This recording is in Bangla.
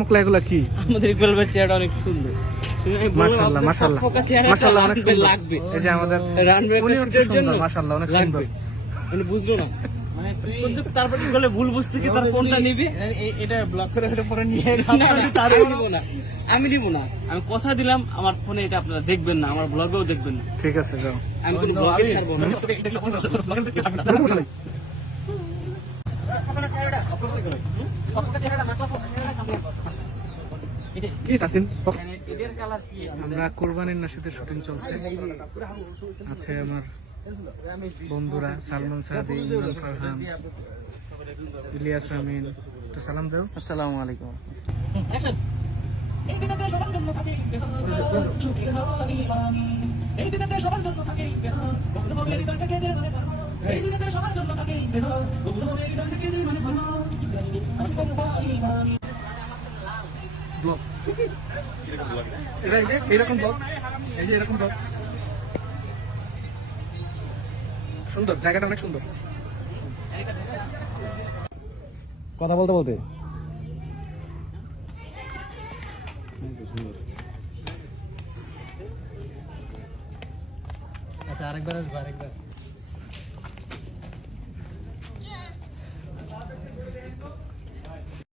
মুকলা এগুলা কি? আমাদের ইকবাল ভাই চেহারাটা অনেক সুন্দর। মাশাআল্লাহ মাশাআল্লাহ মাশাআল্লাহ অনেক সুন্দর লাগবে। এই যে আমাদের রানওয়ে উনি হচ্ছে শুটের জন্য সুন্দর মাশাআল্লাহ অনেক সুন্দর। মানে বুঝলো না মানে কিন্তু তারপর কি বলে ভুল বুঝতে কি তার কোনটা নিবি এটা ব্লক করে এটা পরে নিয়ে আমি নিব না আমি কথা দিলাম আমার ফোনে এটা আপনারা দেখবেন না আমার ব্লগেও দেখবেন না ঠিক আছে যাও আমি কোনো ব্লগে ছাড়বো না আমরা কোরবানির নাশিদের শুটিং চলছে আছে আমার বন্ধুরা সালমান সাদি ইমরান ফারহান ইলিয়াস আমিন তো সালাম দাও আসসালামু আলাইকুম ব্লগ এটা এই যে এরকম ব্লগ এই যে এরকম ব্লগ সুন্দর জায়গাটা অনেক সুন্দর কথা বলতে বলতে আচ্ছা আরেকবার আসবো আরেকবার